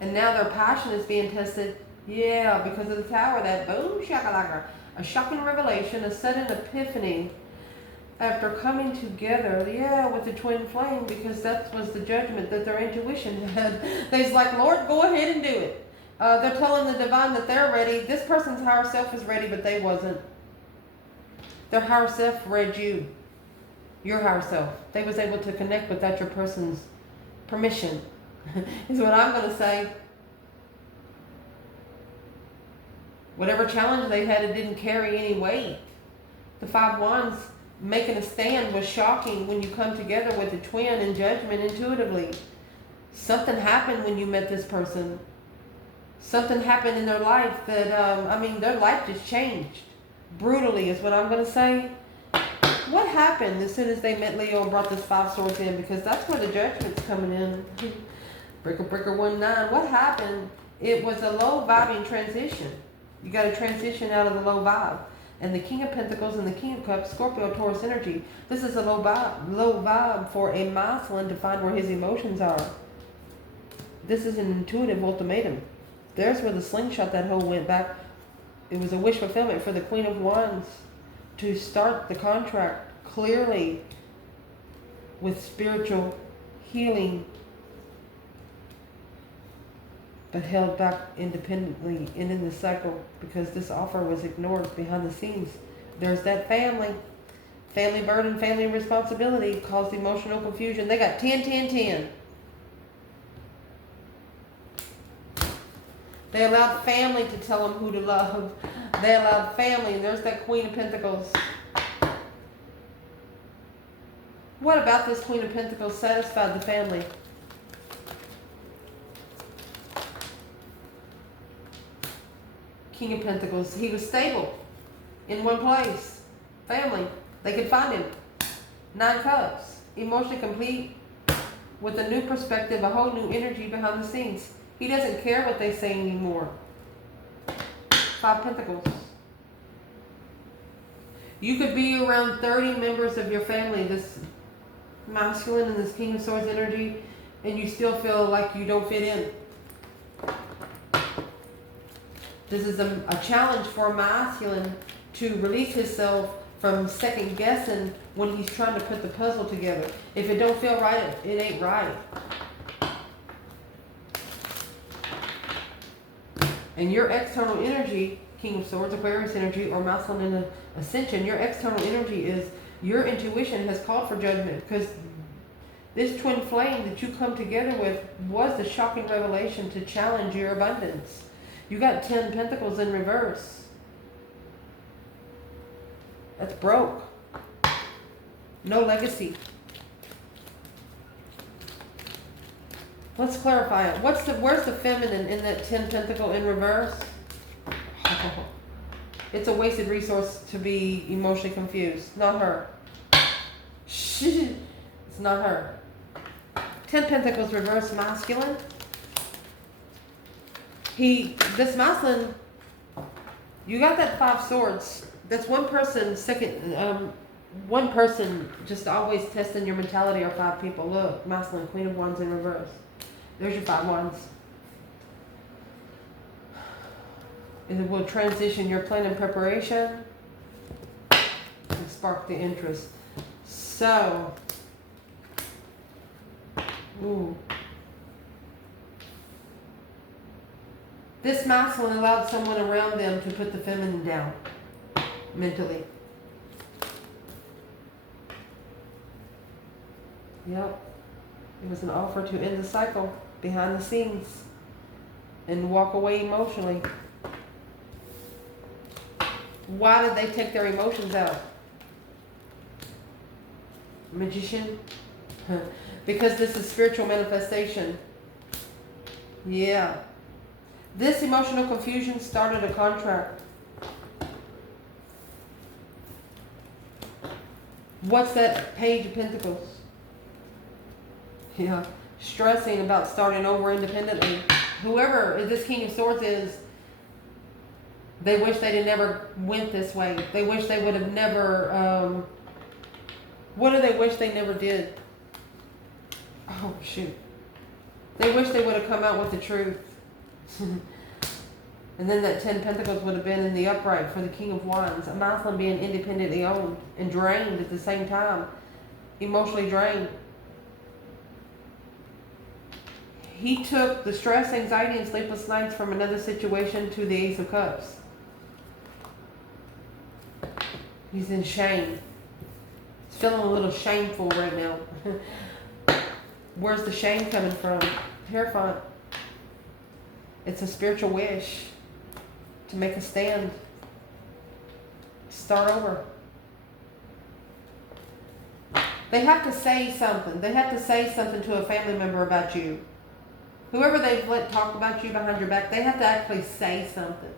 And now their passion is being tested. Yeah, because of the tower, that boom shakalaka. A shocking revelation, a sudden epiphany after coming together, yeah, with the twin flame, because that was the judgment that their intuition had. They's like, Lord, go ahead and do it. They're telling the divine that they're ready. This person's higher self is ready, but they wasn't. Their higher self read you. Your higher self. They was able to connect without your person's permission. Is what I'm going to say. Whatever challenge they had, it didn't carry any weight. The Five Wands making a stand was shocking when you come together with a twin in judgment intuitively. Something happened when you met this person. Something happened in their life that, their life just changed. Brutally is what I'm going to say. What happened as soon as they met Leo and brought this Five Swords in? Because that's where the judgment's coming in. Breaker 19. What happened? It was a low vibing transition. You got to transition out of the low vibe. And the King of Pentacles and the King of Cups, Scorpio, Taurus energy. This is a low vibe for a masculine to find where his emotions are. This is an intuitive ultimatum. There's where the slingshot that hoe went back. It was a wish fulfillment for the Queen of Wands to start the contract clearly with spiritual healing, but held back independently and in the cycle because this offer was ignored behind the scenes. There's that family. Family burden, family responsibility caused emotional confusion. They got 10, 10, 10. They allowed family to tell them who to love. They allowed family, and there's that Queen of Pentacles. What about this Queen of Pentacles satisfied the family? King of Pentacles. He was stable in one place. Family. They could find him. 9 Cups. Emotionally complete with a new perspective, a whole new energy behind the scenes. He doesn't care what they say anymore. 5 Pentacles. You could be around 30 members of your family, this masculine and this King of Swords energy, and you still feel like you don't fit in. This is a challenge for a masculine to release himself from second guessing when he's trying to put the puzzle together. If it don't feel right, it ain't right. And your external energy, King of Swords, Aquarius energy, or masculine in the ascension, your external energy is your intuition has called for judgment, because this twin flame that you come together with was the shocking revelation to challenge your abundance. You got 10 Pentacles in reverse. That's broke. No legacy. Let's clarify it. Where's the feminine in that 10 Pentacle in reverse? It's a wasted resource to be emotionally confused. Not her. It's not her. 10 Pentacles reverse masculine. This masculine, you got that 5 Swords. That's one person, one person just always testing your mentality are 5 people. Look, masculine, Queen of Wands in reverse. There's your 5 Wands. It will transition your plan and preparation and spark the interest. So, this masculine allowed someone around them to put the feminine down mentally. Yep. It was an offer to end the cycle behind the scenes and walk away emotionally. Why did they take their emotions out? Magician? Because this is spiritual manifestation. Yeah. This emotional confusion started a contract. What's that Page of Pentacles? Yeah. Stressing about starting over independently. Whoever this King of Swords is, they wish they had never went this way. They wish they would have never, what do they wish they never did? Oh, shoot. They wish they would have come out with the truth. And then that 10 Pentacles would have been in the upright for the King of Wands. A masculine being independently owned and drained at the same time. Emotionally drained. He took the stress, anxiety, and sleepless nights from another situation to the Ace of Cups. He's in shame. He's feeling a little shameful right now. Where's the shame coming from? Hierophant. It's a spiritual wish to make a stand. Start over. They have to say something. They have to say something to a family member about you. Whoever they've let talk about you behind your back, they have to actually say something.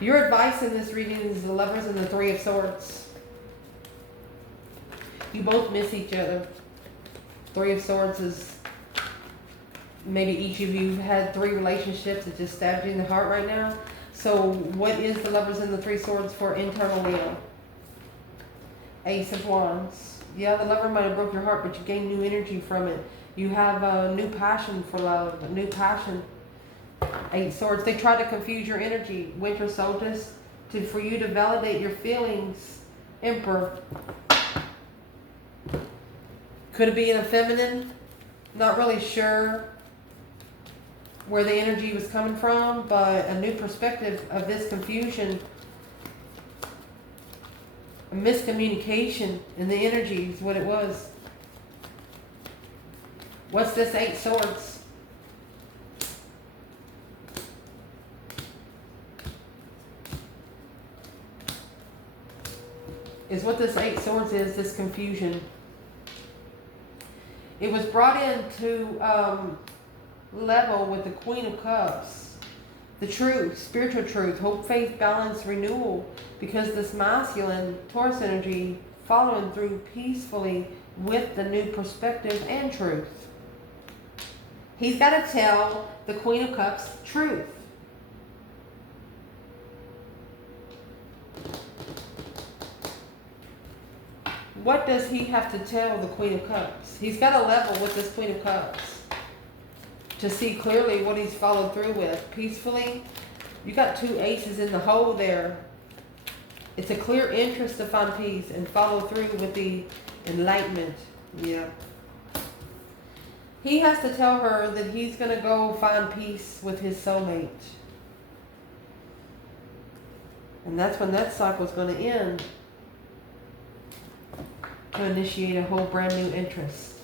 Your advice in this reading is the Lovers and the Three of Swords. You both miss each other. 3 of Swords is maybe each of you had 3 relationships that just stabbed you in the heart right now. So what is the Lovers and the 3 Swords for internal Leo? Ace of Wands. Yeah, the lover might have broke your heart, but you gain new energy from it. You have a new passion for love, a new passion. 8 Swords. They try to confuse your energy. Winter Solstice, for you to validate your feelings. Emperor. Could it be in a feminine? Not really sure where the energy was coming from, but a new perspective of this confusion, a miscommunication in the energy is what it was. What's this 8 Swords? Is what this 8 Swords is, this confusion. It was brought in to level with the Queen of Cups. The truth, spiritual truth, hope, faith, balance, renewal. Because this masculine Taurus energy following through peacefully with the new perspective and truth. He's got to tell the Queen of Cups truth. What does he have to tell the Queen of Cups? He's got to level with this Queen of Cups to see clearly what he's followed through with. Peacefully, you got 2 aces in the hole there. It's a clear interest to find peace and follow through with the enlightenment. Yeah. He has to tell her that he's going to go find peace with his soulmate. And that's when that cycle's going to end. To initiate a whole brand new interest.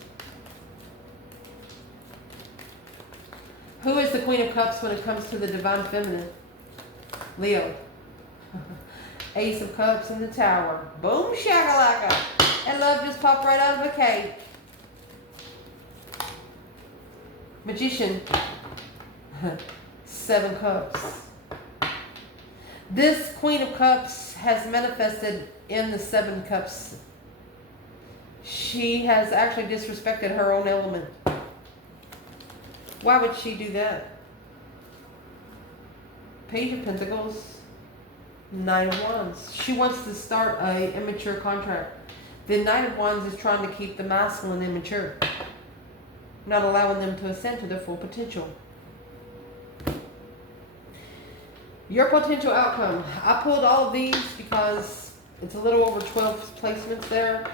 Who is the Queen of Cups when it comes to the Divine Feminine? Leo. Ace of Cups in the Tower. Boom shakalaka. And love just popped right out of a cake. Magician. 7 Cups. This Queen of Cups has manifested in the 7 Cups. She has actually disrespected her own element. Why would she do that? Page of Pentacles, 9 of Wands. She wants to start a immature contract. The 9 of Wands is trying to keep the masculine immature, not allowing them to ascend to their full potential. Your potential outcome. I pulled all of these because it's a little over 12 placements there.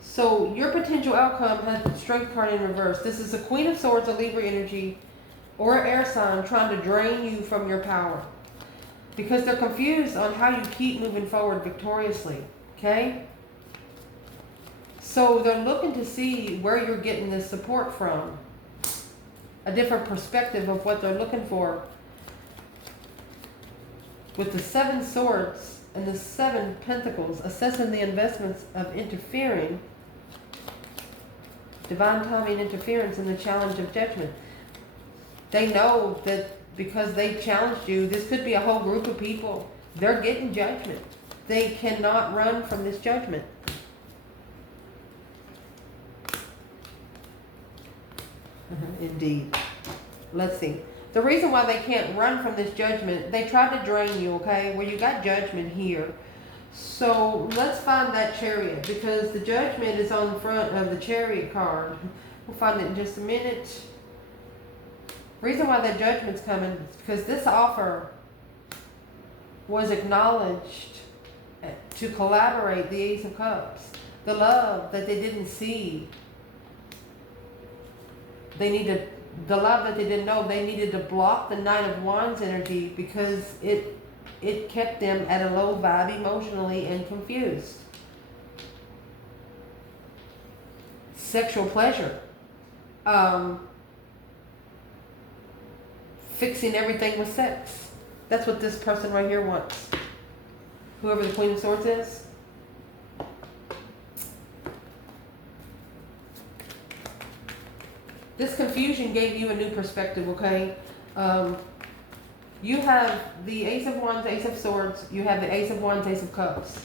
So your potential outcome has the Strength card in reverse. This is a Queen of Swords, a Libra energy, or an air sign trying to drain you from your power. Because they're confused on how you keep moving forward victoriously. Okay? So they're looking to see where you're getting this support from. A different perspective of what they're looking for. With the 7 Swords and the 7 Pentacles, assessing the investments of interfering. Divine timing interference in the challenge of judgment. They know that because they challenged you, this could be a whole group of people. They're getting judgment. They cannot run from this judgment. Indeed. Let's see. The reason why they can't run from this judgment, they tried to drain you, okay? Where you got judgment here. So let's find that Chariot, because the judgment is on the front of the Chariot card. We'll find it in just a minute. Reason why that judgment's coming is because this offer was acknowledged to collaborate, the Ace of Cups. The love that they didn't see. They needed the love that they didn't know. They needed to block the 9 of Wands energy because it kept them at a low vibe emotionally and confused. Sexual pleasure. Fixing everything with sex. That's what this person right here wants. Whoever the Queen of Swords is. This confusion gave you a new perspective, okay? You have the Ace of Wands, Ace of Swords. You have the Ace of Wands, Ace of Cups.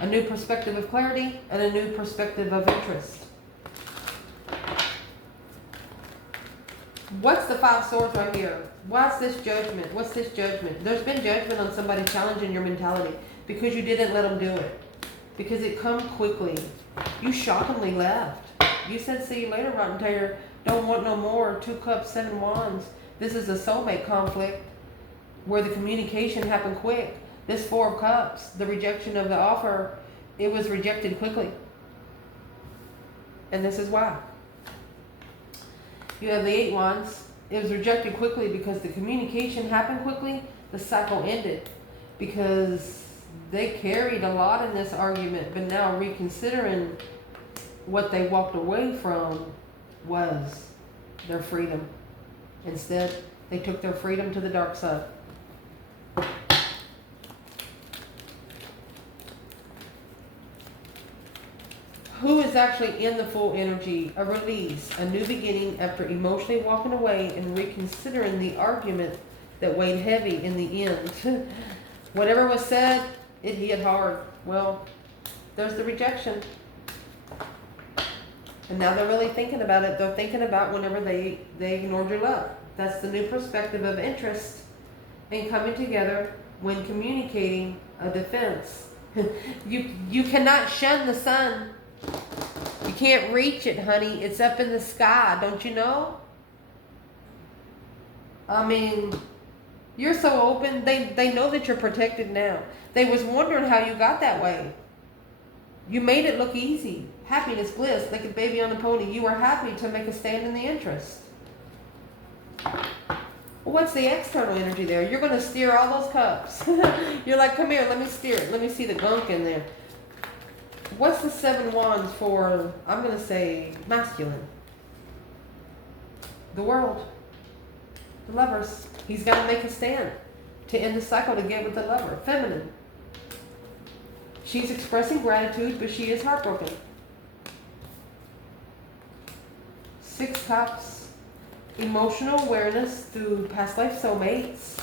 A new perspective of clarity and a new perspective of interest. What's the 5 Swords right here? What's this judgment? What's this judgment? There's been judgment on somebody challenging your mentality because you didn't let them do it. Because it come quickly. You shockingly left. You said, see you later, Rotten Tater. Don't want no more. 2 Cups, 7 Wands. This is a soulmate conflict where the communication happened quick. This 4 of Cups, the rejection of the offer, it was rejected quickly. And this is why. You have the 8 Wands it was rejected quickly because the communication happened quickly. The cycle ended because they carried a lot in this argument, but now reconsidering what they walked away from was their freedom. Instead, they took their freedom to the dark side. Who is actually in the full energy? A release, a new beginning after emotionally walking away and reconsidering the argument that weighed heavy in the end. Whatever was said, it hit hard. Well, there's the rejection. And now they're really thinking about it. They're thinking about whenever they ignored your love. That's the new perspective of interest and coming together when communicating a defense. You cannot shun the sun. You can't reach it, honey. It's up in the sky. Don't you know? I mean, you're so open. They know that you're protected now. They was wondering how you got that way. You made it look easy. Happiness, bliss, like a baby on a pony. You were happy to make a stand in the interest. Well, what's the external energy there? You're going to steer all those cups. You're like, come here, let me steer it. Let me see the gunk in there. What's the 7 wands for, I'm going to say, masculine? The world. The lovers. He's got to make a stand to end the cycle to get with the lover. Feminine. She's expressing gratitude, but she is heartbroken. 6 cups. Emotional awareness through past life soulmates.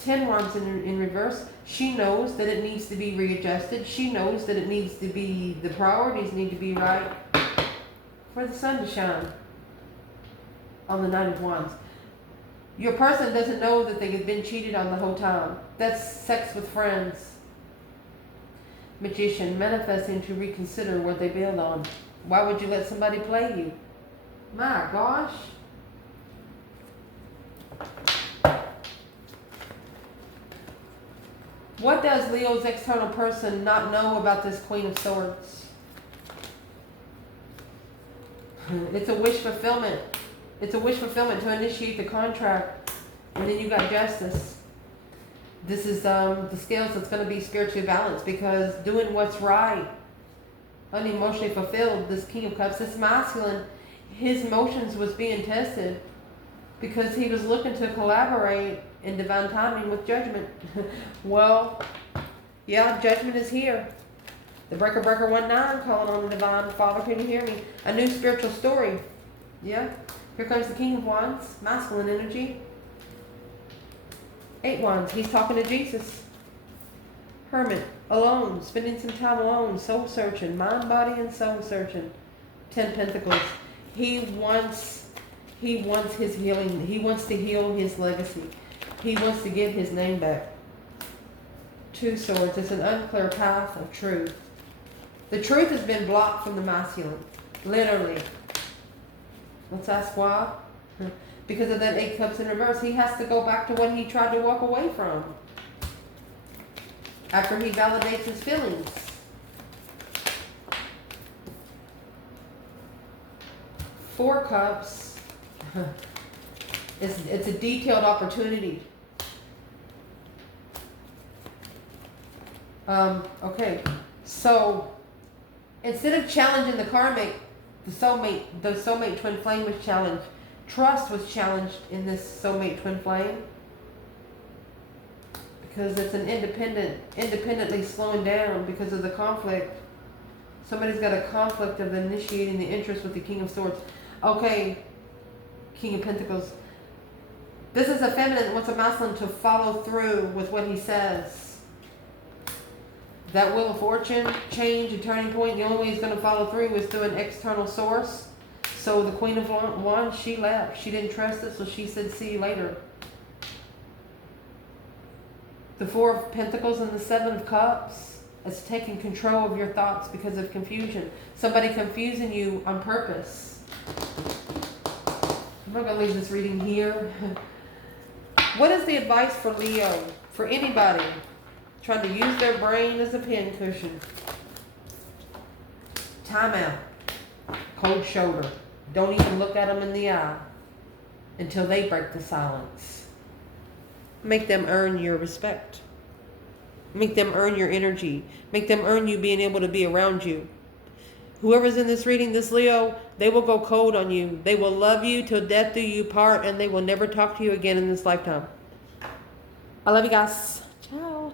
10 wands in reverse. She knows that it needs to be readjusted. She knows that it needs to be, the priorities need to be right for the sun to shine on the 9 of wands. Your person doesn't know that they have been cheated on the whole time. That's sex with friends. Magician, manifesting to reconsider what they bailed on. Why would you let somebody play you? My gosh. What does Leo's external person not know about this Queen of Swords? It's a wish fulfillment. It's a wish fulfillment to initiate the contract. And then you got justice. This is the scales that's going to be spiritually balanced, because doing what's right, unemotionally fulfilled, this King of Cups, this masculine, his emotions was being tested because he was looking to collaborate in divine timing with judgment. Well, yeah, judgment is here. The Breaker 19 calling on the divine. Father, can you hear me? A new spiritual story. Yeah. Here comes the King of Wands, masculine energy. 8 wands. He's talking to Jesus. Hermit, alone, spending some time alone, soul searching, mind, body, and soul searching. 10 pentacles. He wants his healing. He wants to heal his legacy. He wants to get his name back. 2 swords. It's an unclear path of truth. The truth has been blocked from the masculine. Literally. Let's ask why. Because of that 8 cups in reverse. He has to go back to what he tried to walk away from. After he validates his feelings. 4 cups. It's a detailed opportunity. Okay. So instead of challenging the karmic, the soulmate twin flame was challenged. Trust was challenged in this soulmate twin flame. Because it's an independently slowing down because of the conflict. Somebody's got a conflict of initiating the interest with the King of Swords. Okay, King of Pentacles. This is a feminine that wants a masculine to follow through with what he says. That Wheel of Fortune, change, a turning point, the only way he's going to follow through is through an external source. So the Queen of Wands, she left. She didn't trust it, so she said, see you later. The 4 of Pentacles and the 7 of Cups. It's taking control of your thoughts because of confusion. Somebody confusing you on purpose. I'm not going to leave this reading here. What is the advice for Leo? For anybody trying to use their brain as a pincushion? Time out. Cold shoulder. Don't even look at them in the eye until they break the silence. Make them earn your respect. Make them earn your energy. Make them earn you being able to be around you. Whoever's in this reading, this Leo, they will go cold on you. They will love you till death do you part, and they will never talk to you again in this lifetime. I love you guys. Ciao.